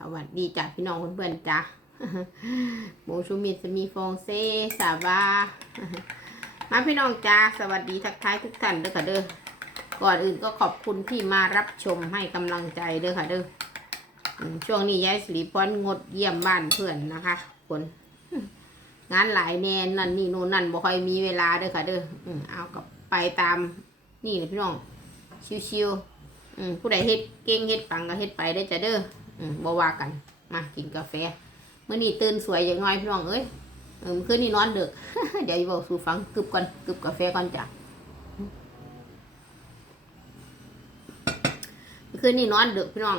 สวัสดีจ้ะพี่น้องเพื่อนๆจ้ะโมชูมิสมีฟองเซสาบามาพี่น้องจ้าสวัสดีทักทายทุกท่านเด้อค่ะเด้อก่อนอื่นก็ขอบคุณที่มารับชมให้กำลังใจเด้อค่ะเด้อช่วงนี้ยายสิริพรงดเยี่ยมบ้านเพื่อนนะคะคนงานหลายแนนนั่นนี่โน่นนั่นบ่ค่อยมีเวลาเด้อค่ะเด้อเอากับไปตามนี่เลยพี่น้องชิวๆผู้ใดเฮ็ดเก่งเฮ็ดปังก็เฮ็ดไปได้จ้ะเด้อ บ่ว่ากัน มากินกาแฟเมื่อนี้ตื่นสวยอย่างน้อยพี่น้องเอ้ยเออเมื่อคืนนี้นอนดึกเดี๋ยวบอกสู่ฟังกึบก่อนกึบกาแฟก่อนจ้ะเมื่อคืนนี้นอนดึกพี่น้อง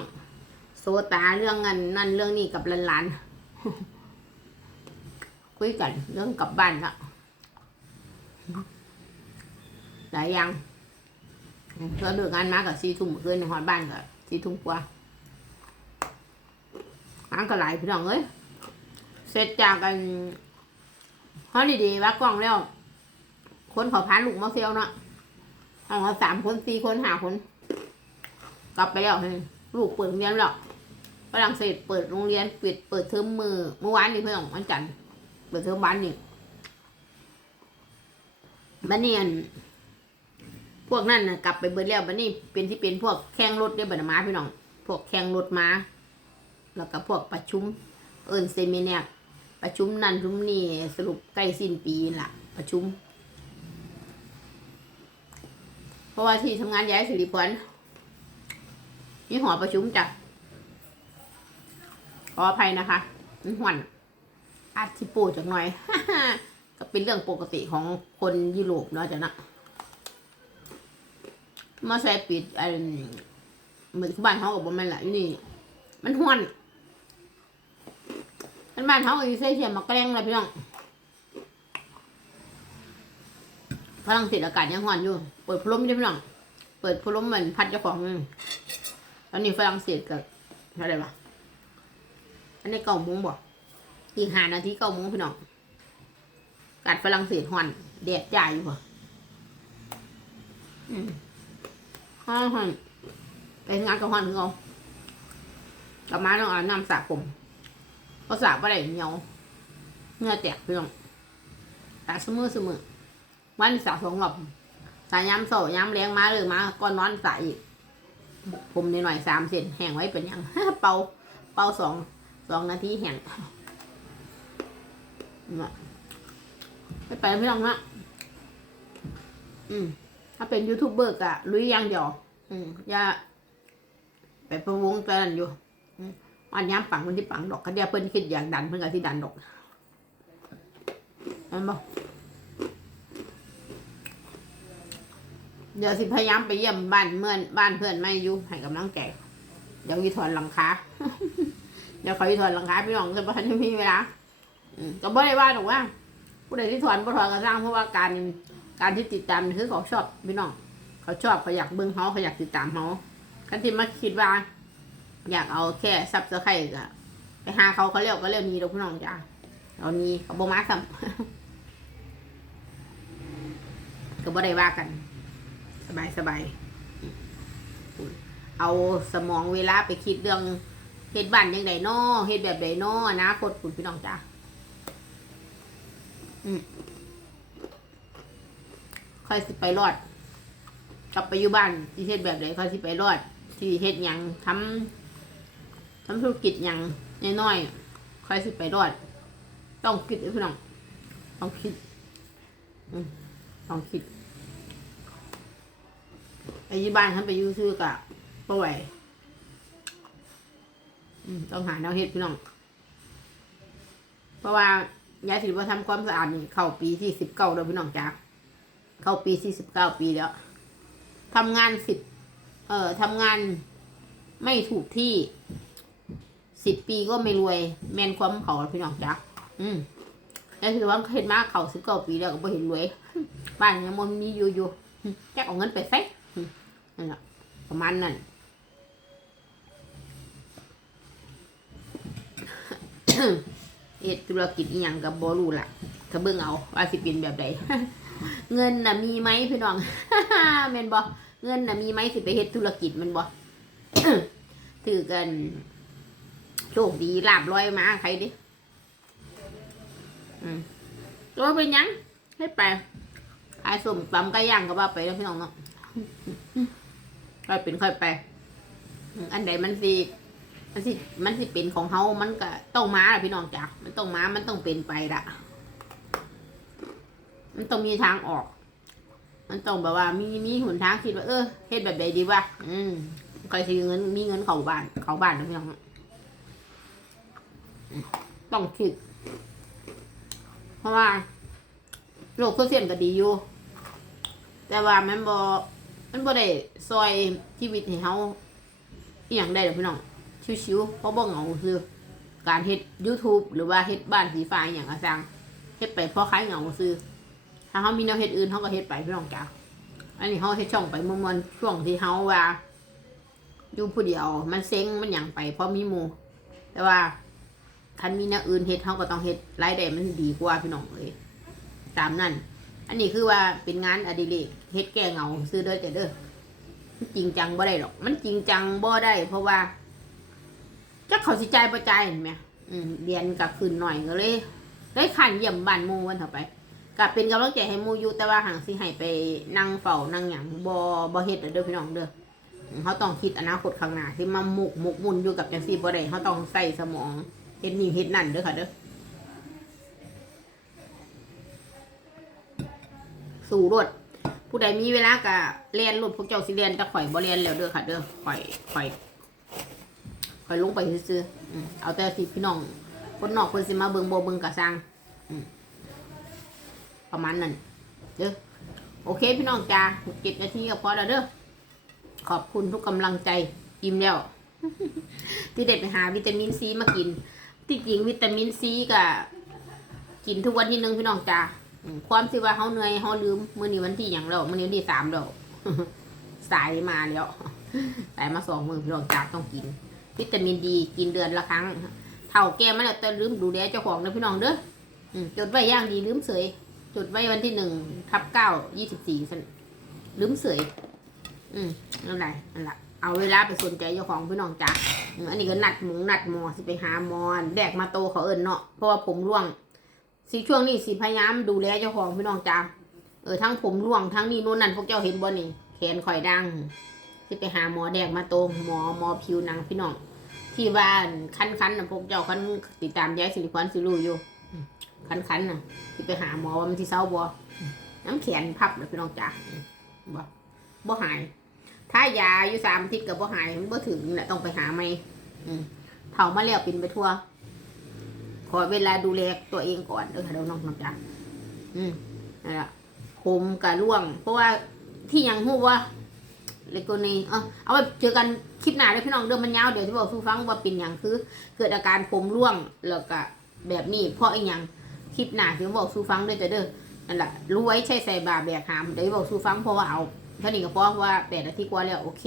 โซตาเรื่องเงินนั่นเรื่องนี้กับหลานๆคุยกันเรื่องกลับบ้านละหลายอย่างเพื่อเลิกงานมากับสี่ทุ่มเกินหอดบ้านกับสี่ทุ่มกว่า งานก็หลายพี่น้องเอ้ยเสร็จจากกันฮอลิเดย์วักกล้องแล้ว คนขาพานลูกมาเซลเนาะเอาสามคนสี่คนห้าคน กลับไปแล้วเฮ้ยลูกเปิดโรงเรียนแล้วฝรั่งเศสเปิดโรงเรียนปิดเปิดเทอมมือเมื่อวานนี่เพื่อนวันจันทร์เปิดเทอมวันนี่บันเนียนพวกนั่นน่ะกลับไปเบิดแล้วบันนี้เป็นที่เป็นพวกแข่งรถได้บันมาพี่น้องพวกแข่งรถมา แล้วก็พวกประชุมเอินเซมิเนียประชุมนั่นประชุมนี่สรุปใกล้สิ้นปีละประชุม เพราะว่าที่ทำงานย้ายสิริพรมีหอประชุมจ้ะขออภัยนะคะมันห่วนอาจที่ปูจากหน่อย ก็เป็นเรื่องปกติของคนยุโรปเนาะจ้ะนะมาใส่ปิดอันเหมือนบ้านเขากับบ้านมันแหละนี่ มันห่วน มันบ้านเขาก็อยู่ใส่เสียมาแกล้งเลยพี่น้องฝรั่งเศสอากาศยังห่อนอยู่ เปิดพัดลมได้พี่น้อง เปิดพัดลมเหมือนพัดเจ้าของนึงตอนนี้ฝรั่งเศสกับอะไรวะอันนี้เก้าโมงบอกอีกหานาทีเก้าโมงพี่น้องกาศฝรั่งเศสห่อนแดดจ่ายอยู่ป่ะอืมห่อนห่อนไปงานกับห่อนคือเขากลับมาต้องอาบน้ำสระผม เพราะสระไปไหนเหนียวเงื่อแตกเพี่องสระเสมอเสมอวันสระสองรอบสระย้ำโซ่ย้ำแรงมาเลยมาก่อนนอนสระอีกผมนิดหน่อยสามเซนแห้งไว้เป็นยังเป่าเป่าสองสองนาทีแห้งไม่ไปไม่ลองนะอืม ถ้าเป็นยูทูบเบอร์กะลุยยังเดียวอืมอย่าไปประวงไปนั่นอยู่ อันย้ำปังมันที่ปังดอกเขาเดียวเพิ่นคิดอยากดันเพิ่นก็ที่ดันดอกมันบอกเดี๋ยวสิพยายามไปเยี่ยมบ้านเมื่อนบ้านเพื่อนไม่อยู่ให้กำลังใจเดี๋ยวยีถอนหลังคาเดี๋ยวเขายีถอนหลังคาพี่น้องจะพันไม่มีเวลาก็บ่ได้ว่าหรอกว่า ผู้ใดที่ถอนบ่ถอนก็สร้างเพราะว่าการการที่ติดตามคือเขาชอบพี่น้อง เขาชอบเขาอยากเบิ่งเขาเขาอยากติดตามเขาคันที่มาคิดว่า อยากเอาแค่ซับสไครต์ก็ไปหาเขาเขาเรียกก็เรียกนี้ดอกพี่น้องจ้าเอานี้เขาบมาซ้ำก็บ่ได้ว่ากัน สบายสบายเอาสมองเวลาไปคิดเรื่องเฮ็ดบ้านยังไงนอเฮ็ดแบบใดนออนาคตคุณพี่น้องจ้าอืมค่อยสิไปรอด กลับไปอยู่บ้านที่เฮ็ดแบบใดค่อยสิไปรอดที่เฮ็ดยังทำ ทำธุรกิจหยังน้อยๆค่อยสิไปรอด ต้องคิดพี่น้องต้องคิดต้องคิดไปอยี่บ้านท่านไปยูซื้อกะป่วยต้องหาแนวเฮ็ดพี่น้อง เพราะว่ายายถือว่าทำความสะอาดนี่เข้าปีที่สิบเก้าแล้วพี่น้องจ้าเข้าปีที่สิบเก้าปีแล้วทำงานสิบเอ่อทำงานไม่ถูกที่ สิบปีก็ไม่รวยแมนความเขาพี่น้องจ้าอืมยายถือว่าเห็นมาเขาสิบเก้าปีแล้วก็ไม่เห็นรวยบ้านยังมันมีอยู่อยู่แกเอาเงินไปใส่นั่นแหละประมาณนั้นเอ็ดธุรกิจอีหยังกับบรูล่ะก็เบิ่งเอาว่าสิเป็นแบบใดเงินน่ะมีไหมพี่น้องแมนบ่เงินน่ะมีไหมสิไปเฮ็ดธุรกิจมันบ่ถือกัน โชคดีลาบลอยมาใครดิอืมตัวเป็นยัง ให้ไปขายสมตำไก่ย่างก็ว่าไปแล้วพี่น้องเนาะค่อยเป็นค่อยไป อันใดมันสิมันสิมันสิเป็นของเฮามันก็ต้องมาละพี่น้องจ้ะมันต้องมามันต้องเป็นไปละมันต้องมีทางออก มันต้องแบบว่า มีมีหนทางคิดว่าเออเฮ็ดแบบใดดีวะอืมคอยซื้อเงินมีเงินเข้าบ้านเข้าบ้านนะพี่น้อง ต้องคิด เพราะว่าโลกโซเชียลก็ดีอยู่ แต่ว่ามันบ่มันบ่ได้ซอยชีวิตให้เฮาอีหยังได้ดอกพี่น้อง ชิวๆเพราะบ่เหงาคือการเฮ็ด YouTube หรือว่าเฮ็ดบ้านสีฟ้าอหย่างก็สั่งเฮ็ดไปเพราะคล้ายเหงาซื้อถ้าเฮามีแนวเฮ็ดอื่นเฮาก็เฮ็ดไปพี่น้องจ้าอันนี้เฮาเฮ็ดช่องไปม่วนๆช่วงที่เฮาว่าอยู่ผู้เดียวมันเซ็งมันหยังไปเพราะมีหมู่แต่ว่า คันมีแนวอื่นเฮ็ดเฮาก็ต้องเฮ็ดรายได้มันดีกว่าพี่น้องเลยตามนั้นอันนี้คือว่าเป็นงานอดิเรกเฮ็ดแก้เหงาซื้อเด้อแต่เด้อมันจริงจังบ่ได้หรอก มันจริงจังบ่ได้ เพราะว่าจักเขาสิใจายบ่ใจายเห็นไหมเรียนกับคืนหน่อยก็เลย ได้ขันเยี่ยมบ้านมูวันต่อไปก็เป็นกำลังใจให้มู่อยู่แต่ว่าห่างสิให้ไปนั่งเฝ้านั่งหยังบ่บ่เฮ็ดเด้อพี่น้องเด้อเขาต้องคิดอนาคตข้างหน้าที่มาหมกหมกมุ่นอยู่กับจังซี่บ่ได้เขาต้องใส่สมอง เฮ็ดนี่เฮ็ดนั่นเด้อค่ะเด้อสู่รถผู้ใดมีเวลาก็เรียนรถพวกเจ้าสิเรียนแต่ข่อยบ่เรียนแล้วเด้อค่ะเด้อข่อยข่อยข่อยลงไปซื้อเอาแต่สิพี่น้องคนนอกคนสิมาเบิ่งบ่เบิ่งกะสร้างประมาณนั้นเด้อโอเคพี่น้องจ้าเจ็ดนาทีก็พอแล้วเด้อขอบคุณทุกกำลังใจอิ่มแล้ว ที่เด็ดไปหาวิตามินซีมากิน ที่จริงวิตามินซีก็กินทุกวันที่หนึ่งพี่น้องจ้าความที่ว่าเขาเหนื่อยเขาลืมมื้อนี้วันที่อย่างแล้วมื้อนี้วันที่สามแล้วสายมาแล้วสายมาสองมือพี่น้องจ้าต้องกิน วิตามินดีกินเดือนละครั้งเท่าแก่มาแล้วแต่ลืมดูแลเจ้าของนะพี่น้องเด้อจดไว้ย่างดีลืมเสยจดไว้วันที่หนึ่งทับเก้ายี่สิบสี่ลืมเสยอืมนั่นแหละนั่นแหละ เอาเวลาไปสนใจเจ้าของพี่น้องจ้าอันนี้ก็นัดหมูนัดหมอสิไปหาหมอนแดกมาโตเขาเอิญเนาะเพราะว่าผมร่วงสิช่วงนี้สิพยายามดูแลเจ้าของพี่น้องจ้าเออทั้งผมร่วงทั้งนี่นู่นนั่นพวกเจ้าเห็นบ่นี่แขนข่อยดังสิไปหาหมอแดงมาโตหมอหมอผิวหนังพี่น้องที่บ้านคันคันนะพวกเจ้าคันติดตามย้ายสิริพรสิรูอยู่คันคันๆน่ะสิไปหาหมอว่ามันสิเศร้าบ่น้ำแขนพับเลยพี่น้องจ้าบ่บ่หาย ถ้ายาอยู่สามอาทิศกับบ่หายมันบ่ถึงแหละต้องไปหาไหมเผามาแล้วปินไปทั่ว ขอเวลาดูแลตัวเองก่อนเออเดี๋ยวน้องน้องจ้าอืมนั่นแหละผมกับร่วง เพราะว่าที่ยังหู้ว่าเลโกนีเออเอาไว้เจอกันคลิปหน้าเลยพี่น้องเดิมมันยาวเดี๋ยวจะบอกสู้ฟังว่าเป็นอย่างคือ เกิดอาการผมร่วงแล้วก็แบบนี้เพราะอีกอย่างคลิปหน้าจะบอกสู้ฟังด้วยแต่เด้อนั่นแหละรู้ไว้ใช่ใส่บาแบกหามเดี๋ยวบอกสู้ฟังเพราะว่าเอา ท่านี้ก็เพราะว่าแปดนาทีกว่าแล้วโอเค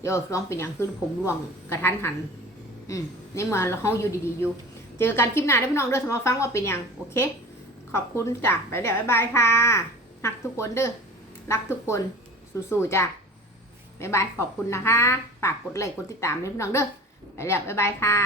เดี๋ยวลองเป็นอย่างคือผมร่วงกระทันหัน อืมในเมื่อเราเฮาอยู่ดีๆอยู่ เจอกันคลิปหน้าได้พี่น้องเด้อสำหรับฟังว่าเป็นอยังโอเค ขอบคุณจ้ะไปเดี๋ยวบ๊ายบายค่ะรักทุกคนเด้อรักทุกคนสู้ๆจ้ะบ๊ายบายขอบคุณนะคะฝากกดไลค์กดติดตามด้วยพี่น้องเด้อไปแล้วบ๊ายบายค่ะ